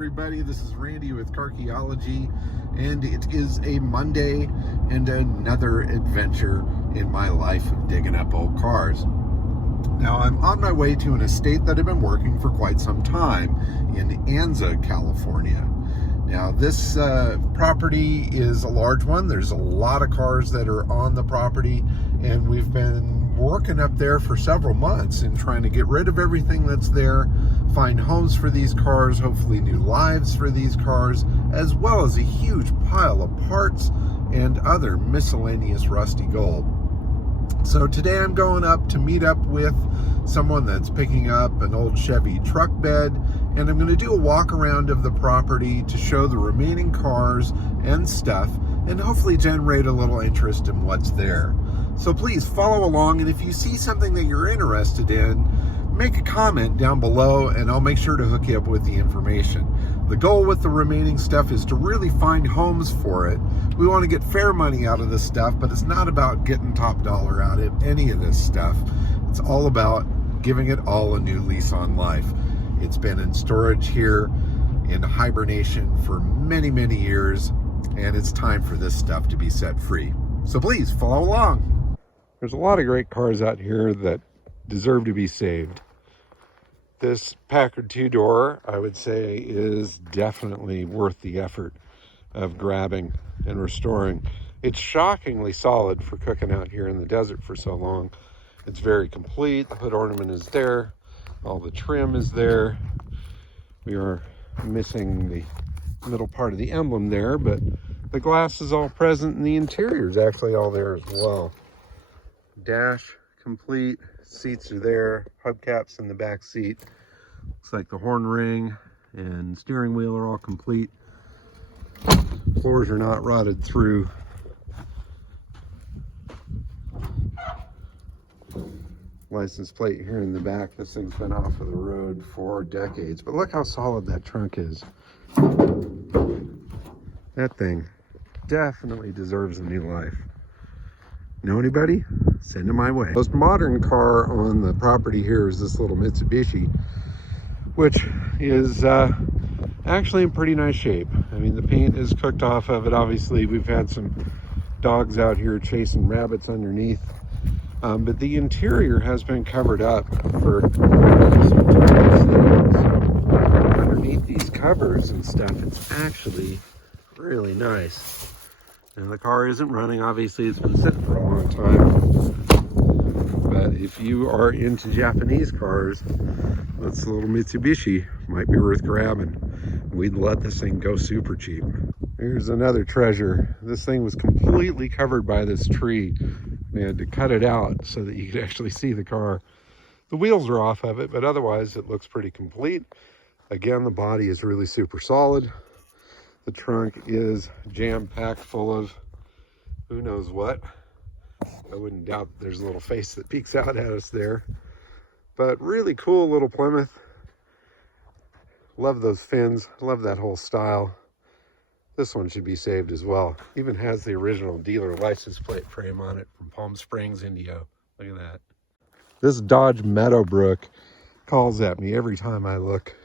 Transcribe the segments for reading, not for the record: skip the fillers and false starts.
everybody, this is Randy with Carchaeology, and it is a Monday and another adventure in my life of digging up old cars. Now I'm on my way to an estate that I've been working for quite some time in Anza, California. Now this property is a large one. There's a lot of cars that are on the property, and we've been working up there for several months and trying to get rid of everything that's there, find homes for these cars, hopefully new lives for these cars, as well as a huge pile of parts and other miscellaneous rusty gold. So today I'm going up to meet up with someone that's picking up an old Chevy truck bed, and I'm going to do a walk around of the property to show the remaining cars and stuff and hopefully generate a little interest in what's there. So please follow along, and if you see something that you're interested in, make a comment down below and I'll make sure to hook you up with the information. The goal with the remaining stuff is to really find homes for it. We want to get fair money out of this stuff, but it's not about getting top dollar out of any of this stuff. It's all about giving it all a new lease on life. It's been in storage here in hibernation for many, many years, and it's time for this stuff to be set free. So please follow along. There's a lot of great cars out here that deserve to be saved. This Packard two-door, I would say, is definitely worth the effort of grabbing and restoring. It's shockingly solid for cooking out here in the desert for so long. It's very complete. The hood ornament is there. All the trim is there. We are missing the middle part of the emblem there, but the glass is all present and the interior is actually all there as well. Dash complete, seats are there, hubcaps in the back seat. Looks like the horn ring and steering wheel are all complete. Floors are not rotted through. License plate here in the back. This thing's been off of the road for decades, but look how solid that trunk is. That thing definitely deserves a new life. Know anybody? Send them my way. Most modern car on the property here is this little Mitsubishi, which is actually in pretty nice shape. I mean, the paint is cooked off of it. Obviously, we've had some dogs out here chasing rabbits underneath, but the interior has been covered up for some time. So underneath these covers and stuff, it's actually really nice. Now the car isn't running, obviously it's been sitting for a long time, but if you are into Japanese cars, this little Mitsubishi might be worth grabbing. We'd let this thing go super cheap. Here's another treasure. This thing was completely covered by this tree. They had to cut it out so that you could actually see the car. The wheels are off of it, but otherwise it looks pretty complete. Again, the body is really super solid. The trunk is jam-packed full of who knows what. I wouldn't doubt that there's a little face that peeks out at us there. But really cool little Plymouth. Love those fins. Love that whole style. This one should be saved as well. Even has the original dealer license plate frame on it from Palm Springs, India. Look at that. This Dodge Meadowbrook calls at me every time I look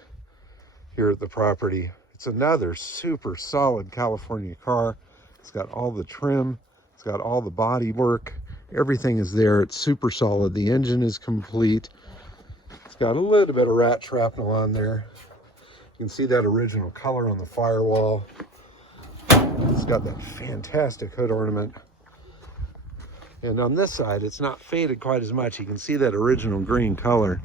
here at the property. It's another super solid California car. It's got all the trim. It's got all the body work. Everything is there. It's super solid. The engine is complete. It's got a little bit of rat shrapnel on there. You can see that original color on the firewall. It's got that fantastic hood ornament. And on this side, it's not faded quite as much. You can see that original green color.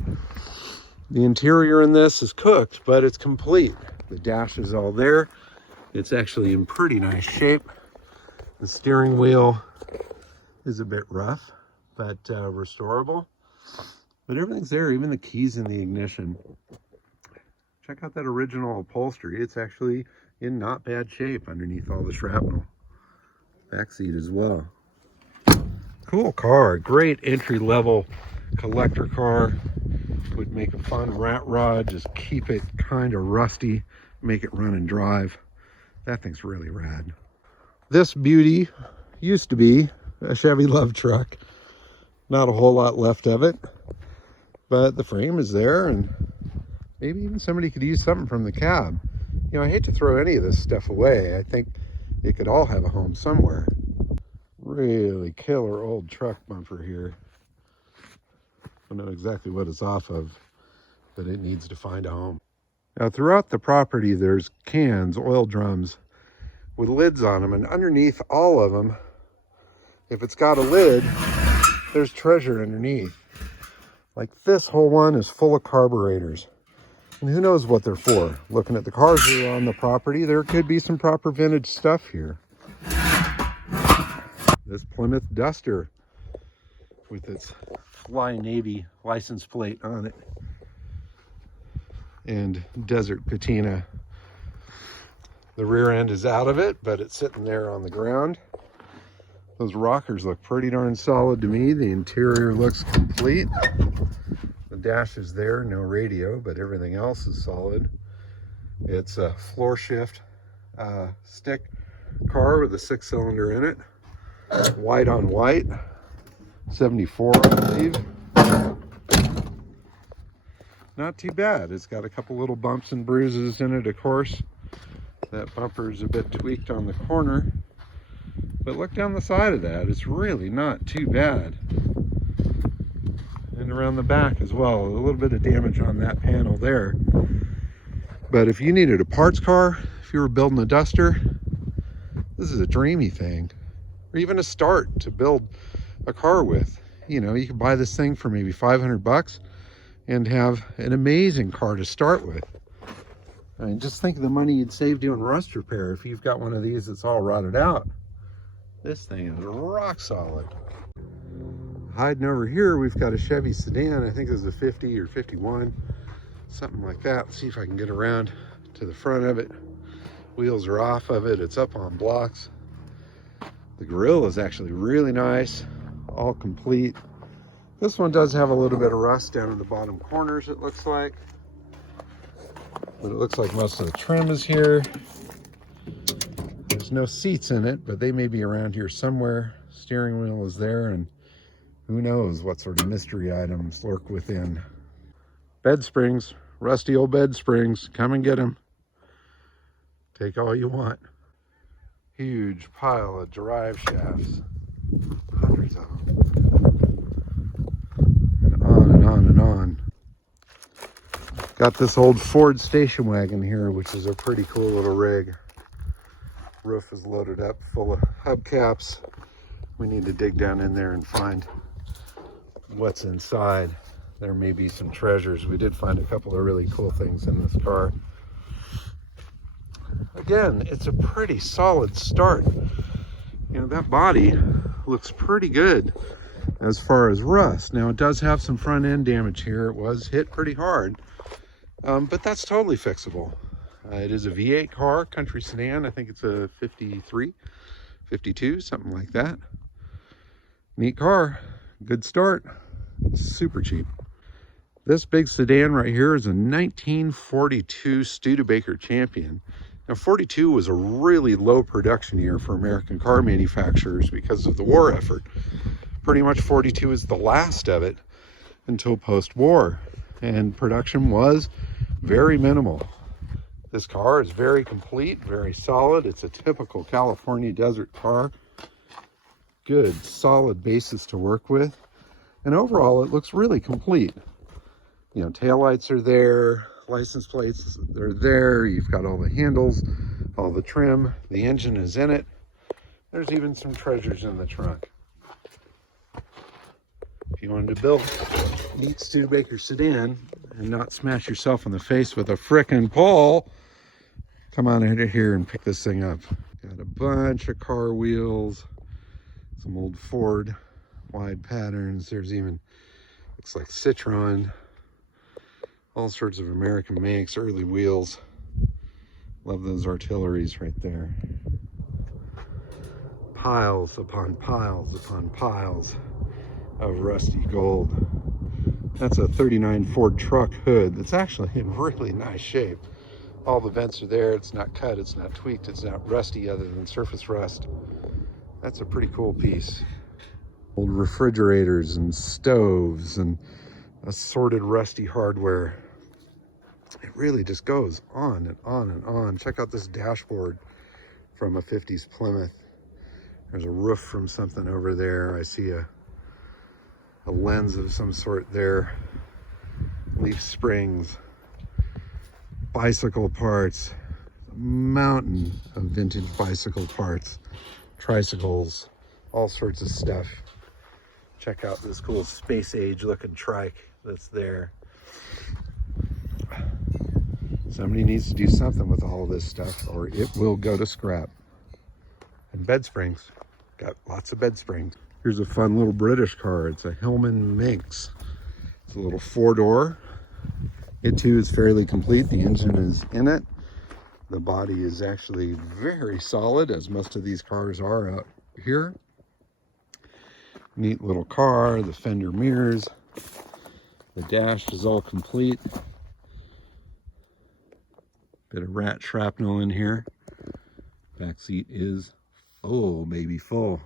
The interior in this is cooked, but it's complete. The dash is all there. It's actually in pretty nice shape. The steering wheel is a bit rough, but restorable. But everything's there, even the keys in the ignition. Check out that original upholstery. It's actually in not bad shape underneath all the shrapnel. Back seat as well. Cool car, great entry-level collector car. Would make a fun rat rod, just keep it kind of rusty, make it run and drive. That thing's really rad. This beauty used to be a Chevy love truck. Not a whole lot left of it, but the frame is there, and maybe even somebody could use something from the cab. You know, I hate to throw any of this stuff away. I think it could all have a home somewhere. Really killer old truck bumper here. I don't know exactly what it's off of, but it needs to find a home. Now, throughout the property, there's cans, oil drums, with lids on them, and underneath all of them, if it's got a lid, there's treasure underneath. Like this whole one is full of carburetors. And who knows what they're for. Looking at the cars that are on the property, there could be some proper vintage stuff here. This Plymouth Duster with its Fly Navy license plate on it. And Desert Patina. The rear end is out of it, but it's sitting there on the ground. Those rockers look pretty darn solid to me. The interior looks complete. The dash is there, no radio, but everything else is solid. It's a floor shift stick car with a 6-cylinder in it. White on white. 74, I believe. Not too bad. It's got a couple little bumps and bruises in it, of course. That bumper is a bit tweaked on the corner. But look down the side of that. It's really not too bad. And around the back as well. A little bit of damage on that panel there. But if you needed a parts car, if you were building a Duster, this is a dreamy thing. Or even a start to build a car with. You know, you could buy this thing for maybe 500 bucks and have an amazing car to start with. I mean, just think of the money you'd save doing rust repair if you've got one of these that's all rotted out. This thing is rock solid. Hiding over here, we've got a Chevy Sedan. I think this is a 50 or 51, something like that. Let's see if I can get around to the front of it. Wheels are off of it. It's up on blocks. The grille is actually really nice, all complete. This one does have a little bit of rust down in the bottom corners, it looks like. But it looks like most of the trim is here. There's no seats in it, but they may be around here somewhere. Steering wheel is there, and who knows what sort of mystery items lurk within. Bed springs, rusty old bed springs. Come and get them. Take all you want. Huge pile of drive shafts. Hundreds of them. And on and on and on. Got this old Ford station wagon here, which is a pretty cool little rig. Roof is loaded up full of hubcaps. We need to dig down in there and find what's inside. There may be some treasures. We did find a couple of really cool things in this car. Again, it's a pretty solid start. You know, that body looks pretty good as far as rust. Now, it does have some front end damage here. It was hit pretty hard, but that's totally fixable. It is a V8 car, country sedan. I think it's a 53, 52, something like that. Neat car, good start, super cheap. This big sedan right here is a 1942 Studebaker Champion. Now, 42 was a really low production year for American car manufacturers because of the war effort. Pretty much 42 is the last of it until post-war, and production was very minimal. This car is very complete, very solid. It's a typical California desert car. Good, solid basis to work with. And overall, it looks really complete. You know, taillights are there, license plates, they're there. You've got all the handles, all the trim. The engine is in it. There's even some treasures in the trunk. If you wanted to build a neat Studebaker sedan and not smash yourself in the face with a frickin' pole, come on out here and pick this thing up. Got a bunch of car wheels, some old Ford wide patterns. There's even, looks like Citroen, all sorts of American makes, early wheels. Love those artilleries right there. Piles upon piles upon piles of rusty gold. That's a 39 Ford truck hood that's actually in really nice shape. All the vents are there. It's not cut, it's not tweaked, it's not rusty other than surface rust. That's a pretty cool piece. Old refrigerators and stoves and assorted rusty hardware. It really just goes on and on and on. Check out this dashboard from a 50s Plymouth. There's a roof from something over there. I see a lens of some sort there. Leaf springs, bicycle parts, a mountain of vintage bicycle parts, tricycles, all sorts of stuff. Check out this cool space age looking trike that's there. Somebody needs to do something with all of this stuff or it will go to scrap. And bed springs, got lots of bed springs. Here's a fun little British car. It's a Hillman Minx. It's a little 4-door. It too is fairly complete. The engine is in it. The body is actually very solid, as most of these cars are out here. Neat little car. The fender mirrors. The dash is all complete. Bit of rat shrapnel in here. Back seat is full, baby, full.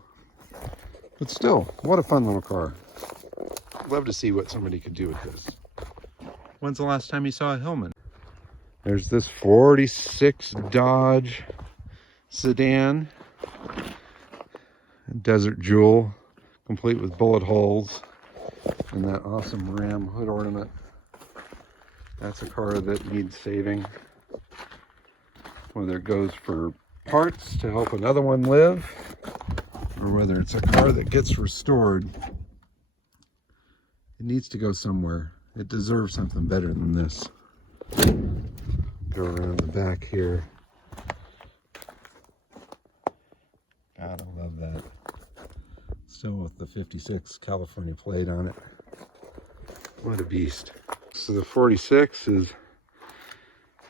But still, what a fun little car. Love to see what somebody could do with this. When's the last time you saw a Hillman? There's this 46 Dodge Sedan. Desert Jewel, complete with bullet holes. And that awesome Ram hood ornament. That's a car that needs saving. Whether it goes for parts to help another one live, or whether it's a car that gets restored, it needs to go somewhere. It deserves something better than this. Go around the back here. God, I love that. Still with the 56 California plate on it. What a beast. So the 46 is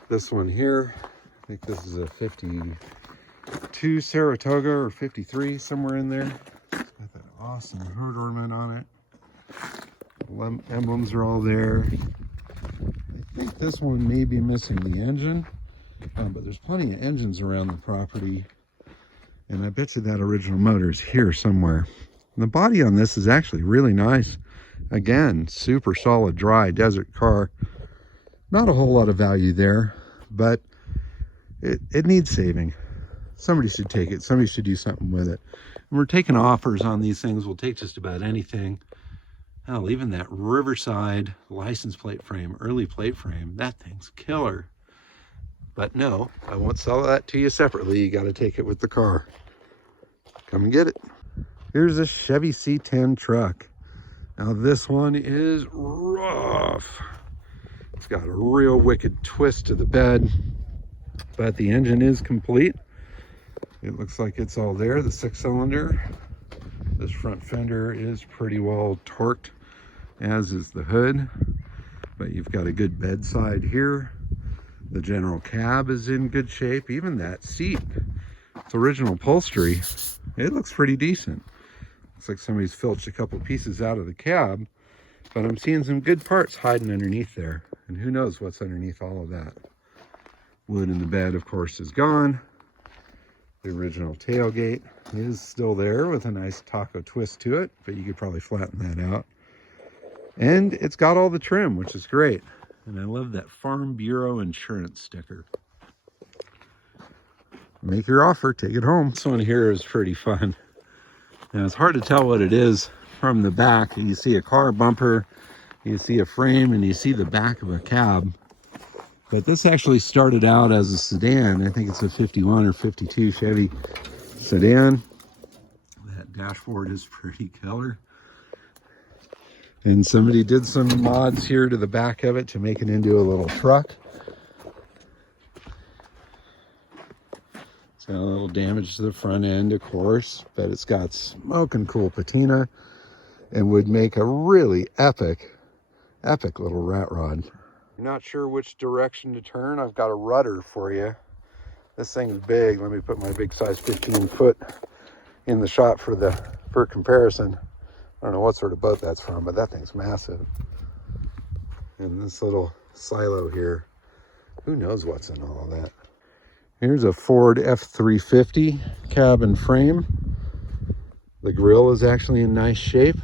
this one here. I think this is a 52 Saratoga or 53, somewhere in there. It's got that awesome hood ornament on it. Emblems are all there. I think this one may be missing the engine, but there's plenty of engines around the property. And I bet you that original motor is here somewhere. And the body on this is actually really nice. Again, super solid, dry desert car. Not a whole lot of value there, but it needs saving. Somebody should take it. Somebody should do something with it. And we're taking offers on these things. We'll take just about anything. Hell, even that Riverside license plate frame, early plate frame, that thing's killer. But no, I won't sell that to you separately. You got to take it with the car. Come and get it. Here's a Chevy C10 Truck. Now this one is rough. It's got a real wicked twist to the bed, but the engine is complete. It looks like it's all there. The 6-cylinder. This front fender is pretty well torqued, as is the hood. But you've got a good bedside here. The general cab is in good shape. Even that seat, it's original upholstery. It looks pretty decent. Looks like somebody's filched a couple pieces out of the cab, but I'm seeing some good parts hiding underneath there. And who knows what's underneath all of that. Wood in the bed, of course, is gone. The original tailgate is still there with a nice taco twist to it, but you could probably flatten that out. And it's got all the trim, which is great. And I love that Farm Bureau insurance sticker. Make your offer, take it home. This one here is pretty fun. Now it's hard to tell what it is from the back. You see a car bumper, you see a frame, and you see the back of a cab. But this actually started out as a sedan. I think it's a 51 or 52 Chevy Sedan. That dashboard is pretty killer. And somebody did some mods here to the back of it to make it into a little truck. It's got a little damage to the front end, of course, but it's got smoking cool patina and would make a really epic little rat rod. Not sure which direction to turn. I've got a rudder for you. This thing's big. Let me put my big size 15 foot in the shot for comparison. I don't know what sort of boat that's from, but that thing's massive. And this little silo here, who knows what's in all of that. Here's a Ford F350 cab and frame. The grille is actually in nice shape.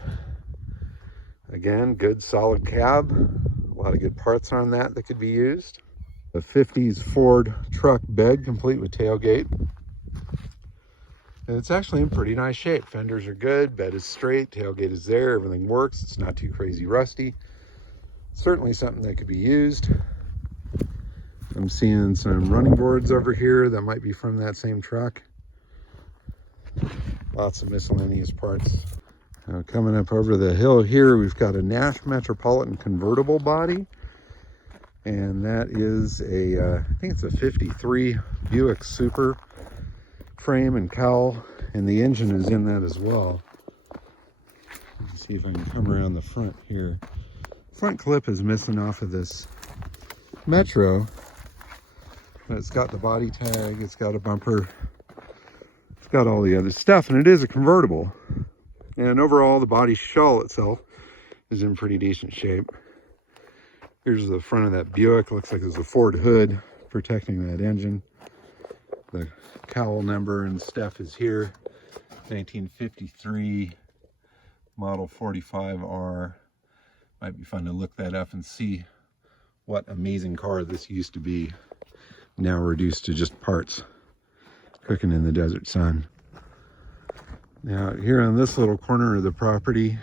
Again, good solid cab. A lot of good parts on that could be used. The 50s Ford truck bed, complete with tailgate. And it's actually in pretty nice shape. Fenders are good, bed is straight, tailgate is there, everything works. It's not too crazy rusty. Certainly something that could be used. I'm seeing some running boards over here that might be from that same truck. Lots of miscellaneous parts. Now coming up over the hill here, we've got a Nash Metropolitan convertible body. And that is I think it's a 53 Buick Super frame and cowl. And the engine is in that as well. Let's see if I can come around the front here. Front clip is missing off of this Metro. But it's got the body tag, it's got a bumper, it's got all the other stuff, and it is a convertible. And overall, the body shell itself is in pretty decent shape. Here's the front of that Buick. Looks like there's a Ford hood protecting that engine. The cowl number and stuff is here. 1953 model 45R. Might be fun to look that up and see what amazing car this used to be. Now reduced to just parts, cooking in the desert sun. Now here on this little corner of the property,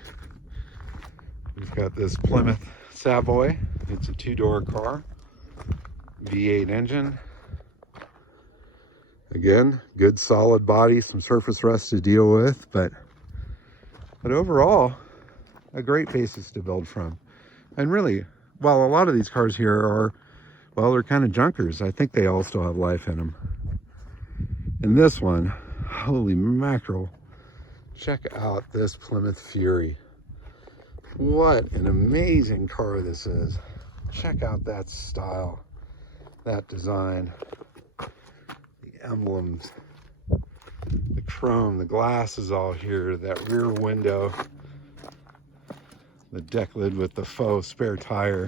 we've got this Plymouth Savvy. It's a two-door car, V8 engine. Again, good solid body, some surface rust to deal with, but overall, a great basis to build from. And really, while a lot of these cars here are, well, they're kind of junkers, I think they all still have life in them. And this one, holy mackerel, check out this Plymouth Fury. What an amazing car this is. Check out that style, that design, the emblems, the chrome, the glass is all here, that rear window, the deck lid with the faux spare tire.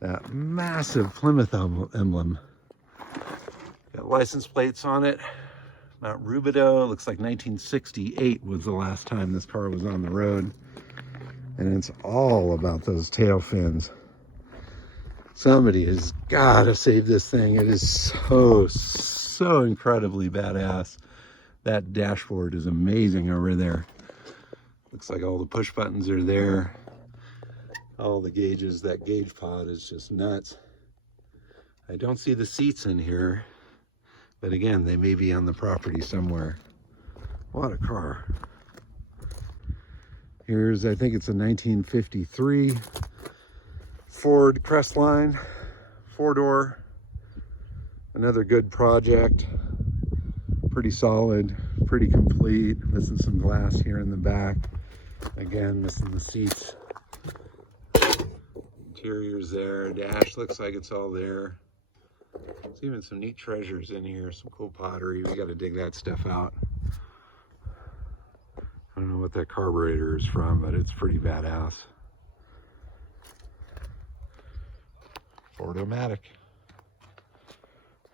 That massive Plymouth emblem. Got license plates on it. Mount Rubidoux. Looks like 1968 was the last time this car was on the road. And it's all about those tail fins. Somebody has got to save this thing. It is so incredibly badass. That dashboard is amazing over there. Looks like all the push buttons are there. All the gauges, that gauge pod is just nuts. I don't see the seats in here, but again, they may be on the property somewhere. What a car. Here's, I think it's a 1953 Ford Crestline, 4-door. Another good project. Pretty solid, pretty complete. Missing some glass here in the back. Again, missing the seats. Interior's there. Dash looks like it's all there. There's even some neat treasures in here. Some cool pottery. We got to dig that stuff out. I don't know what that carburetor is from, but it's pretty badass. Ford-O-Matic.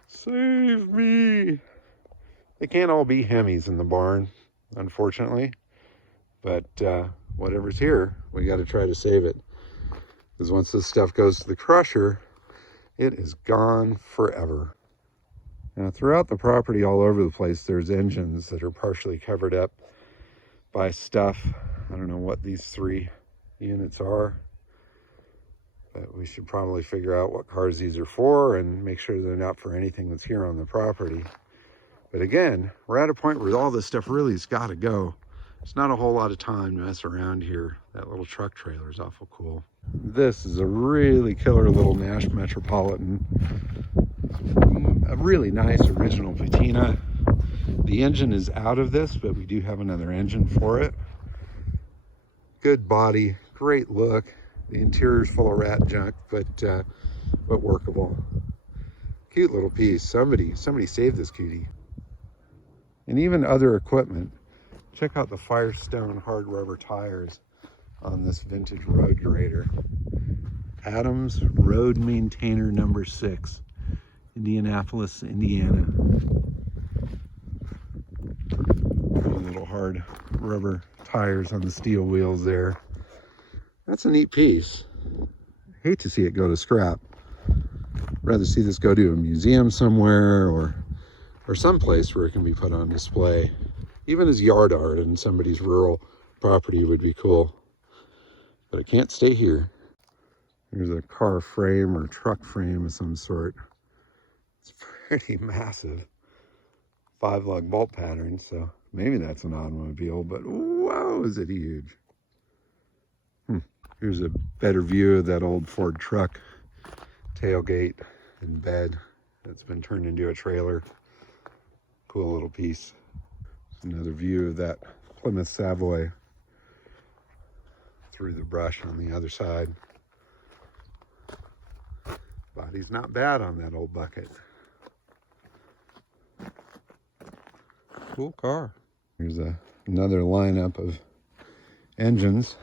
Save me! They can't all be Hemis in the barn, unfortunately. But whatever's here, we got to try to save it. Because once this stuff goes to the crusher, it is gone forever. Now, throughout the property, all over the place, there's engines that are partially covered up by stuff. I don't know what these 3 units are, but we should probably figure out what cars these are for and make sure they're not for anything that's here on the property. But again, we're at a point where all this stuff really has got to go. There's not a whole lot of time to mess around here. That little truck trailer is awful cool. This is a really killer little Nash Metropolitan. A really nice original patina. The engine is out of this, but we do have another engine for it. Good body, great look. The interior's full of rat junk, but workable. Cute little piece. Somebody saved this cutie. And even other equipment. Check out the Firestone hard rubber tires on this vintage road grader. Adams Road Maintainer number 6, Indianapolis, Indiana. Little hard rubber tires on the steel wheels there. That's a neat piece. hate to see it go to scrap. Rather see this go to a museum somewhere, or someplace where it can be put on display. Even as yard art in somebody's rural property would be cool. But it can't stay here. There's a car frame or truck frame of some sort. It's pretty massive. 5-lug bolt pattern, so maybe that's an automobile, but whoa, is it huge. Here's a better view of that old Ford truck tailgate and bed that's been turned into a trailer. Cool little piece. Another view of that Plymouth Savvy through the brush on the other side. Body's not bad on that old bucket. Cool car. Here's another lineup of engines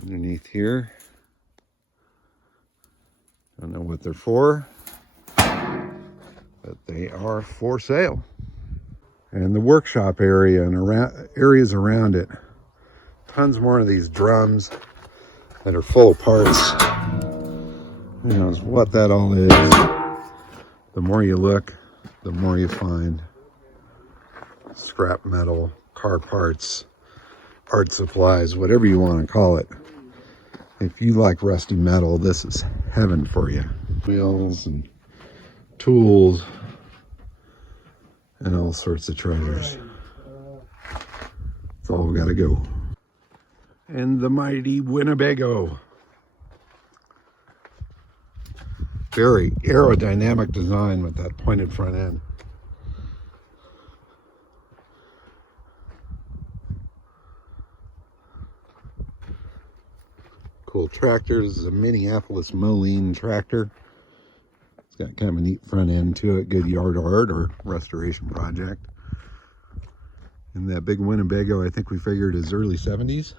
underneath here. Don't know what they're for, but they are for sale. And the workshop area and areas around it, tons more of these drums that are full of parts. Who knows what that all is. The more you look, the more you find. Scrap metal, car parts, art supplies, whatever you want to call it. If you like rusty metal, this is heaven for you. Wheels and tools and all sorts of treasures. It's all got to go. And the mighty Winnebago. Very aerodynamic design with that pointed front end. Cool tractor. This is a Minneapolis Moline tractor. It's got kind of a neat front end to it. Good yard art or restoration project. And that big Winnebago, I think we figured is early 70s.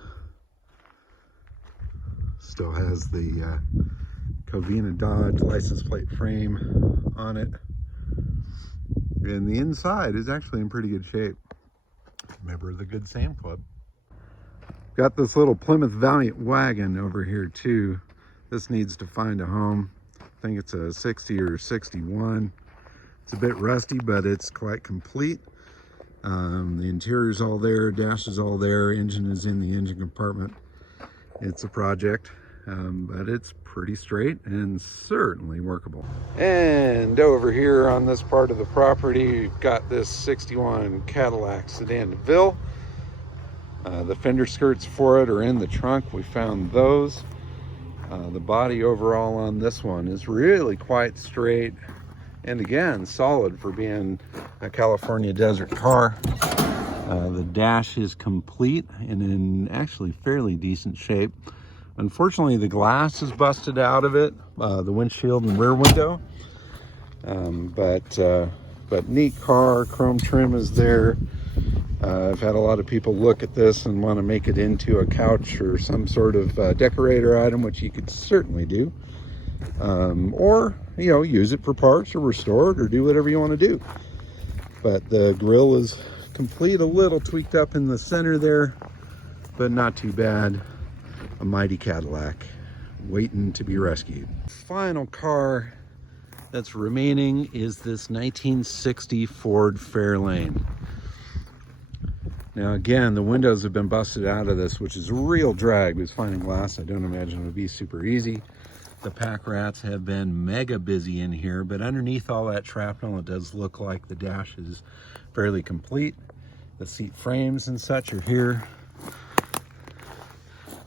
Still has the Covina Dodge license plate frame on it. And the inside is actually in pretty good shape. Member of the Good Sam Club. Got this little Plymouth Valiant wagon over here too. This needs to find a home. I think it's a 60 or 61. It's a bit rusty, but it's quite complete. The interior's all there, dash is all there, engine is in the engine compartment. It's a project, but it's pretty straight and certainly workable. And over here on this part of the property, we've got this 61 Cadillac Sedan DeVille. The fender skirts for it are in the trunk. We found those. The body overall on this one is really quite straight, and again, solid for being a California desert car. The dash is complete and in actually fairly decent shape. Unfortunately, the glass is busted out of it, the windshield and rear window. But neat car, chrome trim is there. I've had a lot of people look at this and want to make it into a couch or some sort of decorator item, which you could certainly do. Or, you know, use it for parts or restore it or do whatever you want to do. But the grille is complete, a little tweaked up in the center there, but not too bad. A mighty Cadillac waiting to be rescued. Final car that's remaining is this 1960 Ford Fairlane. Now again, the windows have been busted out of this, which is a real drag because finding glass, I don't imagine it would be super easy. The pack rats have been mega busy in here, but underneath all that shrapnel, it does look like the dash is fairly complete. The seat frames and such are here.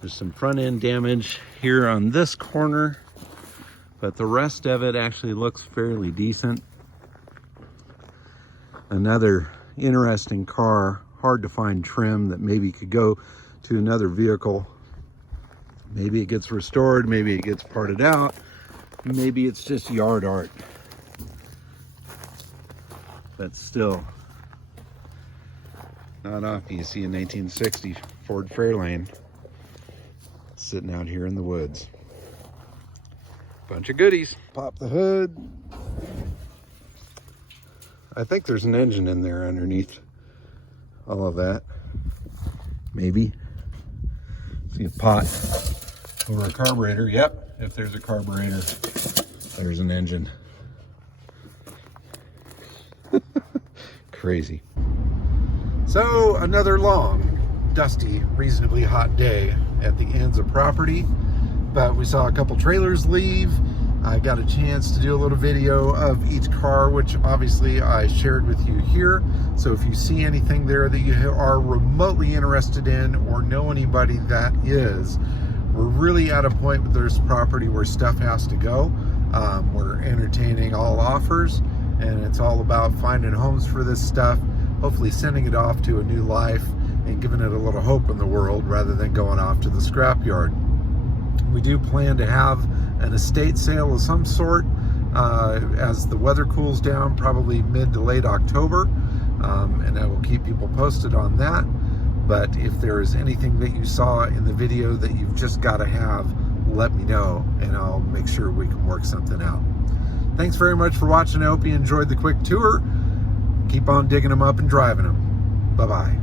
There's some front end damage here on this corner, but the rest of it actually looks fairly decent. Another interesting car. Hard to find trim that maybe could go to another vehicle. Maybe it gets restored, maybe it gets parted out, maybe it's just yard art. But still, not often you see a 1960 Ford Fairlane sitting out here in the woods. Bunch of goodies. Pop the hood. I think there's an engine in there underneath all of that. Maybe. See a pot Or a carburetor. Yep, if there's a carburetor, there's an engine. Crazy. So another long, dusty, reasonably hot day at the ends of property, but we saw a couple trailers leave. I got a chance to do a little video of each car, which obviously I shared with you here. So if you see anything there that you are remotely interested in or know anybody that is, we're really at a point with this property where stuff has to go. We're entertaining all offers, and it's all about finding homes for this stuff, hopefully sending it off to a new life and giving it a little hope in the world rather than going off to the scrapyard. We do plan to have an estate sale of some sort as the weather cools down, probably mid to late October, and I will keep people posted on that. But if there is anything that you saw in the video that you've just got to have, let me know, and I'll make sure we can work something out. Thanks very much for watching. I hope you enjoyed the quick tour. Keep on digging them up and driving them. Bye-bye.